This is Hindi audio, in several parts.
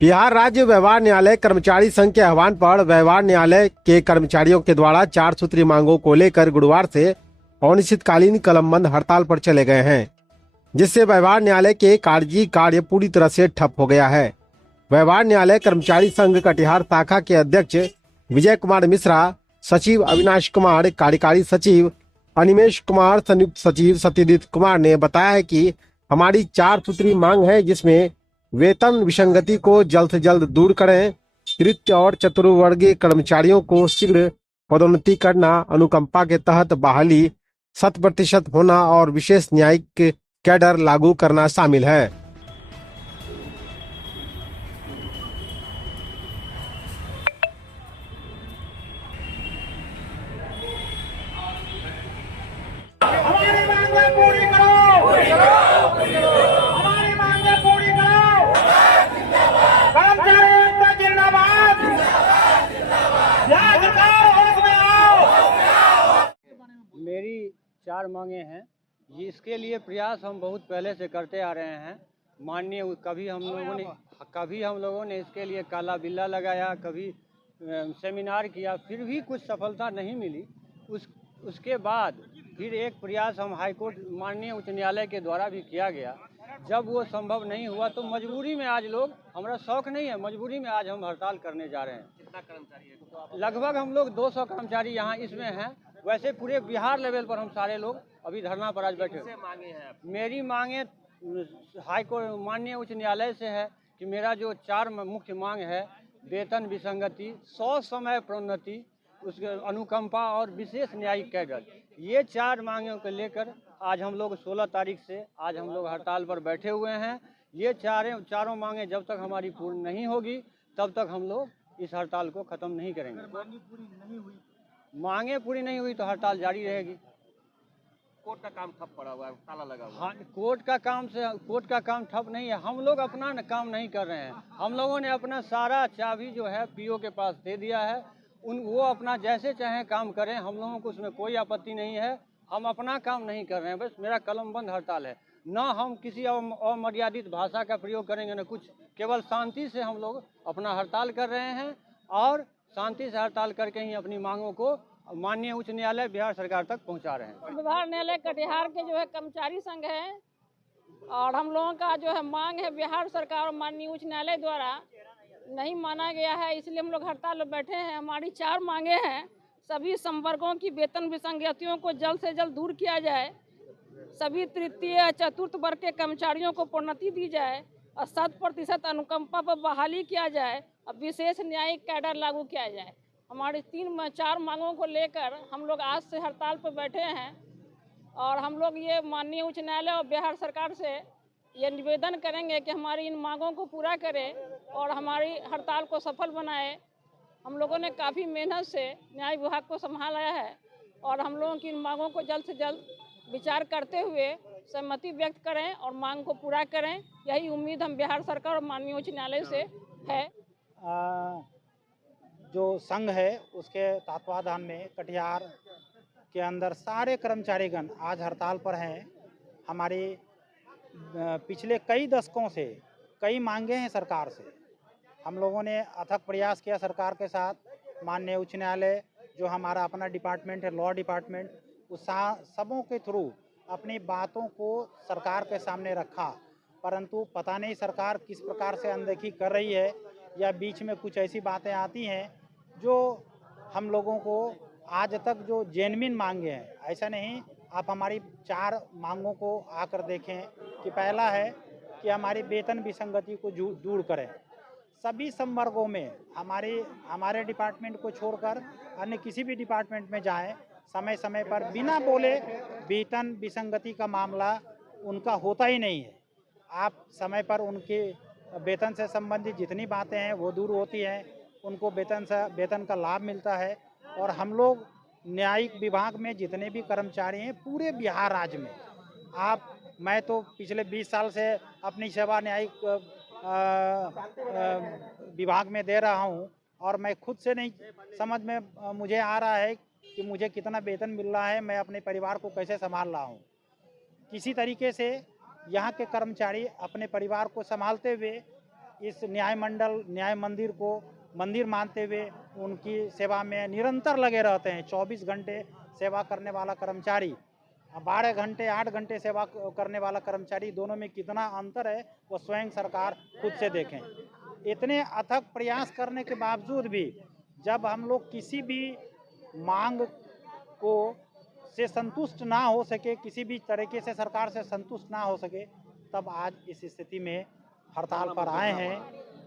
बिहार राज्य व्यवहार न्यायालय कर्मचारी संघ के आह्वान पर व्यवहार न्यायालय के कर्मचारियों के द्वारा 4 सूत्री मांगों को लेकर गुरुवार से अनिश्चितकालीन कलमबंद हड़ताल पर चले गए हैं, जिससे व्यवहार न्यायालय के कार्य पूरी तरह से ठप हो गया है। व्यवहार न्यायालय कर्मचारी संघ कटिहार शाखा के अध्यक्ष विजय कुमार मिश्रा, सचिव अविनाश कुमार, कार्यकारी सचिव अनिमेश कुमार, संयुक्त सचिव सत्यजीत कुमार ने बताया है कि हमारी 4 सूत्री मांग है, जिसमें वेतन विसंगति को जल्द से जल्द दूर करें, तृतीय और चतुर्वर्गीय कर्मचारियों को शीघ्र पदोन्नति करना, अनुकंपा के तहत बहाली 100% होना और विशेष न्यायिक कैडर लागू करना शामिल है। हमारी मांगें पूरी करो, हमारी मांगें पूरी करो। कर्मचारी एकता जिंदाबाद, बिहार सरकार होश में आओ। मेरी 4 मांगे हैं, इसके लिए प्रयास हम बहुत पहले से करते आ रहे हैं। माननीय कभी हम लोगों ने इसके लिए काला बिल्ला लगाया, कभी सेमिनार किया, फिर भी कुछ सफलता नहीं मिली। उसके बाद फिर एक प्रयास हम हाईकोर्ट माननीय उच्च न्यायालय के द्वारा भी किया गया। जब वो संभव नहीं हुआ तो मजबूरी में आज लोग, हमारा शौक नहीं है, मजबूरी में आज हम हड़ताल करने जा रहे हैं। कितना कर्मचारी है? लगभग हम लोग 200 कर्मचारी यहाँ इसमें हैं। वैसे पूरे बिहार लेवल पर हम सारे लोग अभी धरना पर आज बैठे। किससे मांगे हैं आप? मेरी मांगे हाईकोर्ट माननीय उच्च न्यायालय से है कि मेरा जो 4 मुख्य मांग है, वेतन विसंगति, 100 समय प्रोन्नति, उसके अनुकंपा और विशेष न्यायिक कैडर, ये 4 मांगों को लेकर आज हम लोग 16 तारीख से आज हम लोग हड़ताल पर बैठे हुए हैं। ये चारों मांगे जब तक हमारी पूर्ण नहीं होगी तब तक हम लोग इस हड़ताल को खत्म नहीं करेंगे। मांगे पूरी नहीं हुई तो हड़ताल जारी रहेगी। कोर्ट का काम ठप पड़ा हुआ है, ताला लगा हुआ है। हाँ, कोर्ट का काम ठप नहीं है। हम लोग अपना काम नहीं कर रहे हैं। हम लोगों ने अपना सारा चाबी जो है पीओ के पास दे दिया है। वो अपना जैसे चाहे काम करें, हम लोगों को उसमें कोई आपत्ति नहीं है। हम अपना काम नहीं कर रहे हैं, बस मेरा कलमबंद हड़ताल है। न हम किसी अमर्यादित भाषा का प्रयोग करेंगे, न कुछ, केवल शांति से हम लोग अपना हड़ताल कर रहे हैं और शांति से हड़ताल करके ही अपनी मांगों को माननीय उच्च न्यायालय बिहार सरकार तक पहुंचा रहे हैं। व्यवहार न्यायालय कटिहार के जो है कर्मचारी संघ है और हम लोगों का जो है मांग है बिहार सरकार और माननीय उच्च न्यायालय द्वारा नहीं माना गया है, इसलिए हम लोग हड़ताल पर बैठे हैं। हमारी 4 मांगे हैं। सभी संवर्गों की वेतन विसंगतियों को जल्द से जल्द दूर किया जाए, सभी तृतीय चतुर्थ वर्ग के कर्मचारियों को प्रोन्नति दी जाए और 100% अनुकंपा पर बहाली किया जाए और विशेष न्यायिक कैडर लागू किया जाए। हमारी 4 मांगों को लेकर हम लोग आज से हड़ताल पर बैठे हैं और हम लोग ये माननीय उच्च न्यायालय और बिहार सरकार से ये निवेदन करेंगे कि हमारी इन मांगों को पूरा करें और हमारी हड़ताल को सफल बनाए। हम लोगों ने काफ़ी मेहनत से न्याय विभाग को संभाला है और हम लोगों की इन मांगों को जल्द से जल्द विचार करते हुए सहमति व्यक्त करें और मांग को पूरा करें। यही उम्मीद हम बिहार सरकार और माननीय उच्च न्यायालय से है। जो संघ है उसके तत्वाधान में कटिहार के अंदर सारे कर्मचारीगण आज हड़ताल पर हैं। हमारी पिछले कई दशकों से कई मांगे हैं सरकार से। हम लोगों ने अथक प्रयास किया सरकार के साथ। माननीय उच्च न्यायालय जो हमारा अपना डिपार्टमेंट है, लॉ डिपार्टमेंट, उस सबों के थ्रू अपनी बातों को सरकार के सामने रखा, परंतु पता नहीं सरकार किस प्रकार से अनदेखी कर रही है या बीच में कुछ ऐसी बातें आती हैं जो हम लोगों को आज तक जो जेन्युइन मांगे हैं, ऐसा नहीं। आप हमारी 4 मांगों को आकर देखें कि पहला है कि हमारी वेतन विसंगति को दूर करें। सभी संवर्गों में हमारे डिपार्टमेंट को छोड़कर अन्य किसी भी डिपार्टमेंट में जाएं, समय समय पर बिना बोले वेतन विसंगति का मामला उनका होता ही नहीं है। आप समय पर उनके वेतन से संबंधित जितनी बातें हैं वो दूर होती हैं, उनको वेतन का लाभ मिलता है। और हम लोग न्यायिक विभाग में जितने भी कर्मचारी हैं पूरे बिहार राज्य में, मैं तो पिछले 20 साल से अपनी सेवा न्यायिक विभाग में दे रहा हूं और मैं खुद से नहीं समझ में मुझे आ रहा है कि मुझे कितना वेतन मिल रहा है, मैं अपने परिवार को कैसे संभाल रहा हूं। किसी तरीके से यहाँ के कर्मचारी अपने परिवार को संभालते हुए इस न्याय मंदिर को मंदिर मानते हुए उनकी सेवा में निरंतर लगे रहते हैं। 24 घंटे सेवा करने वाला कर्मचारी, 12 घंटे 8 घंटे सेवा करने वाला कर्मचारी, दोनों में कितना अंतर है वो स्वयं सरकार खुद से देखें। इतने अथक प्रयास करने के बावजूद भी जब हम लोग किसी भी मांग को से संतुष्ट ना हो सके, किसी भी तरीके से सरकार से संतुष्ट ना हो सके, तब आज इस स्थिति में हड़ताल पर आए हैं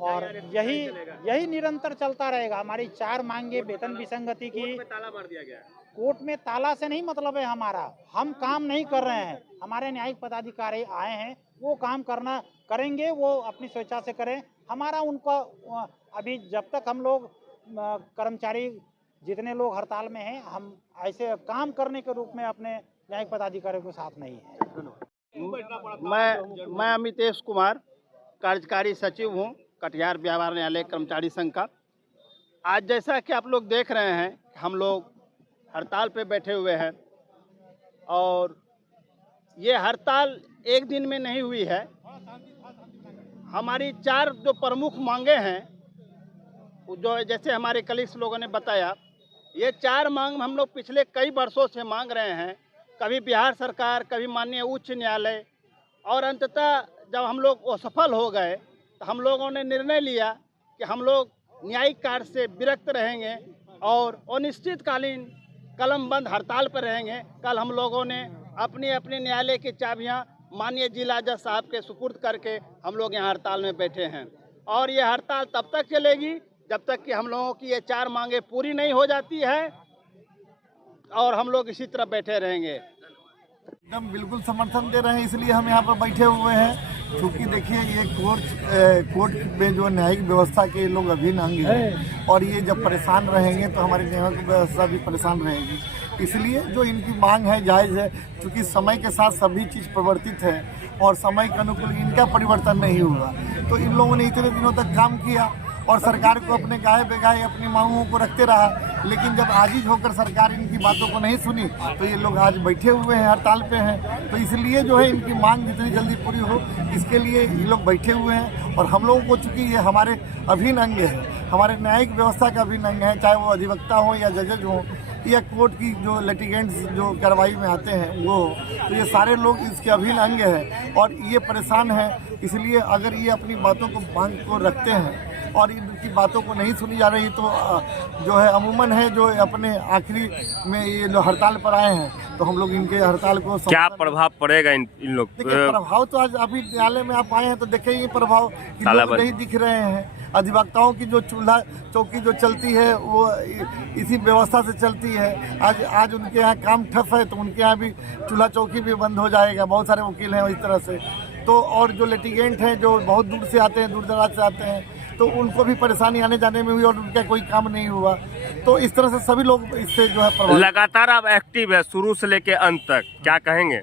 और यही निरंतर चलता रहेगा। हमारी 4 मांगे वेतन विसंगति की, ताला मार दिया गया। कोर्ट में ताला से नहीं मतलब है हमारा, हम काम नहीं कर रहे हैं। हमारे न्यायिक पदाधिकारी आए हैं, वो काम करेंगे, वो अपनी स्वेच्छा से करें। हमारा उनका अभी जब तक हम लोग कर्मचारी जितने लोग हड़ताल में हैं, हम ऐसे काम करने के रूप में अपने न्यायिक पदाधिकारियों के साथ नहीं है। मैं अमितेश कुमार कार्यकारी सचिव हूँ कटिहार व्यवहार न्यायालय कर्मचारी संघ का। आज जैसा कि आप लोग देख रहे हैं, हम लोग हड़ताल पे बैठे हुए हैं और ये हड़ताल एक दिन में नहीं हुई है। हमारी 4 जो प्रमुख मांगे हैं, जो जैसे हमारे कलीग्स लोगों ने बताया, ये 4 मांग हम लोग पिछले कई वर्षों से मांग रहे हैं। कभी बिहार सरकार, कभी माननीय उच्च न्यायालय, और अंततः जब हम लोग असफल हो गए तो हम लोगों ने निर्णय लिया कि हम लोग न्यायिक कार्य से विरक्त रहेंगे और अनिश्चितकालीन कलमबंद हड़ताल पर रहेंगे। कल हम लोगों ने अपनी अपनी न्यायालय की चाबियां माननीय जिला जज साहब के सुपुर्द करके हम लोग यहाँ हड़ताल में बैठे हैं और ये हड़ताल तब तक चलेगी जब तक कि हम लोगों की ये 4 मांगे पूरी नहीं हो जाती है और हम लोग इसी तरह बैठे रहेंगे। एकदम बिल्कुल समर्थन दे रहे हैं, इसलिए हम यहाँ पर बैठे हुए हैं। क्योंकि देखिए ये कोर्ट में जो न्यायिक व्यवस्था के लोग अभिन्न अंग हैं और ये जब परेशान रहेंगे तो हमारी न्यायिक व्यवस्था भी परेशान रहेगी। इसलिए जो इनकी मांग है जायज़ है, क्योंकि समय के साथ सभी चीज़ परिवर्तित है और समय के अनुकूल इनका परिवर्तन नहीं हुआ। तो इन लोगों ने इतने दिनों तक काम किया और सरकार को अपने गाये बेगाये अपनी मांगों को रखते रहा, लेकिन जब आजिज होकर सरकार इनकी बातों को नहीं सुनी तो ये लोग आज बैठे हुए हैं, हड़ताल पे हैं। तो इसलिए जो है इनकी मांग जितनी जल्दी पूरी हो इसके लिए ये लोग बैठे हुए हैं। और हम लोगों को चूँकि ये हमारे अभिन्न अंग है, हमारे न्यायिक व्यवस्था का अभिन्न अंग है, चाहे वो अधिवक्ता हो या जजेज हो या कोर्ट की जो लिटिगेंट्स जो कार्रवाई में आते हैं वो, तो ये सारे लोग इसके अभिन्न अंग हैं और ये परेशान हैं। इसलिए अगर ये अपनी बातों को मांग को रखते हैं और इनकी बातों को नहीं सुनी जा रही तो जो है अमूमन है जो अपने आखिरी में ये लोग हड़ताल पर आए हैं तो हम लोग इनके हड़ताल को क्या प्रभाव पड़ेगा इन लोग? देखिए प्रभाव तो आज अभी न्यायालय में आप आए हैं तो देखे ये प्रभाव नहीं दिख रहे हैं। अधिवक्ताओं की जो चूल्हा चौकी जो चलती है वो इसी व्यवस्था से चलती है। आज उनके यहाँ काम ठप है तो उनके यहाँ भी चूल्हा चौकी भी बंद हो जाएगा। बहुत सारे वकील हैं इस तरह से। तो और जो लिटिगेंट हैं जो बहुत दूर से आते हैं, दूर दराज से आते हैं, तो उनको भी परेशानी आने जाने में हुई और उनका कोई काम नहीं हुआ। तो इस तरह से सभी लोग इससे जो है लगातार आप एक्टिव है शुरू से लेके अंत तक, क्या कहेंगे?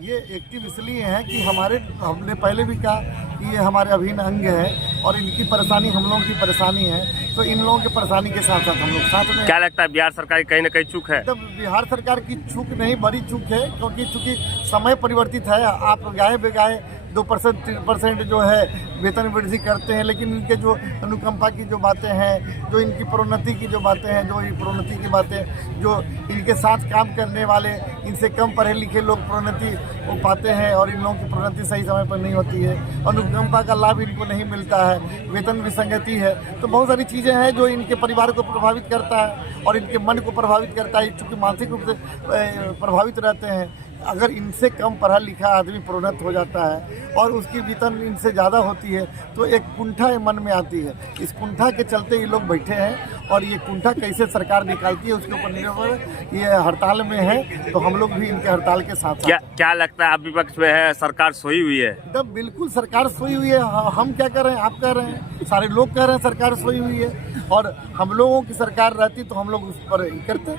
ये एक्टिव इसलिए है कि हमने पहले भी कहा कि ये हमारे अभिन्न अंग है और इनकी परेशानी हम लोगों की परेशानी है, तो इन लोगों की परेशानी के साथ साथ हम लोग साथ में। क्या लगता है बिहार सरकार की कहीं ना कहीं चूक है? तब बिहार सरकार की चूक नहीं, बड़ी चूक है, क्योंकि चूंकि समय परिवर्तित है। आप गाये बेगाये 2% 3% जो है वेतन वृद्धि करते हैं, लेकिन इनके जो अनुकंपा की जो बातें हैं, जो इनकी प्रोन्नति की जो बातें हैं, जो प्रोन्नति की बातें जो इनके साथ काम करने वाले इनसे कम पढ़े लिखे लोग प्रोन्नति वो पाते हैं और इन लोगों की प्रोन्नति सही समय पर नहीं होती है। अनुकंपा का लाभ इनको नहीं मिलता है, वेतन विसंगति है। तो बहुत सारी चीज़ें हैं जो इनके परिवार को प्रभावित करता है और इनके मन को प्रभावित करता है, चूँकि मानसिक रूप से प्रभावित रहते हैं। अगर इनसे कम पढ़ा लिखा आदमी प्रोन्नत हो जाता है और उसकी वेतन इनसे ज़्यादा होती है तो एक कुंठा मन में आती है। इस कुंठा के चलते ये लोग बैठे हैं और ये कुंठा कैसे सरकार निकालती है उसके ऊपर निर्भर ये हड़ताल में है। तो हम लोग भी इनके हड़ताल के साथ क्या लगता है आप विपक्ष में है, सरकार सोई हुई है? एकदम बिल्कुल सरकार सोई हुई है। हम क्या कर रहे हैं, आप कह रहे हैं, सारे लोग कह रहे हैं सरकार सोई हुई है। और हम लोगों की सरकार रहती तो हम लोग उस पर करते।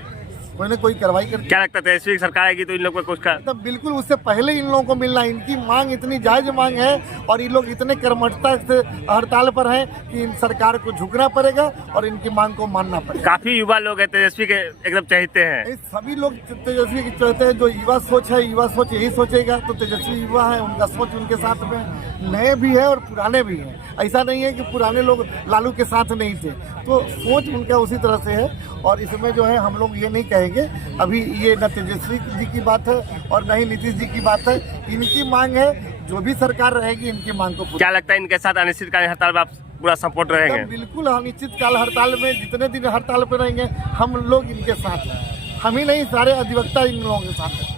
उन्होंने कोई कार्रवाई कर क्या लगता है तेजस्वी सरकार आएगी तो इन लोगों को कुछ का तब बिल्कुल उससे पहले इन लोगों को मिलना, इनकी मांग इतनी जायज मांग है और ये लोग इतने कर्मठता से हड़ताल पर हैं कि इन सरकार को झुकना पड़ेगा और इनकी मांग को मानना पड़ेगा। काफी युवा लोग हैं तेजस्वी के एकदम चाहते हैं। ये सभी लोग तेजस्वी की चाहते हैं, जो युवा सोच है, युवा सोच यही सोचेगा तो तेजस्वी युवा है, उनका सोच उनके साथ में नए भी है और पुराने भी हैं। ऐसा नहीं है कि पुराने लोग लालू के साथ नहीं थे, तो सोच उनका उसी तरह से है। और इसमें जो है हम लोग ये नहीं कहेंगे अभी, ये न तेजस्वी जी की बात है और न ही नीतीश जी की बात है, इनकी मांग है, जो भी सरकार रहेगी इनकी मांग को क्या लगता है इनके साथ अनिश्चितकालीन हड़ताल में आप पूरा सपोर्ट रहेंगे? बिल्कुल अनिश्चितकाल हड़ताल में जितने दिन हड़ताल पर रहेंगे हम लोग इनके साथ हैं, हम ही नहीं सारे अधिवक्ता इन लोगों के साथ हैं।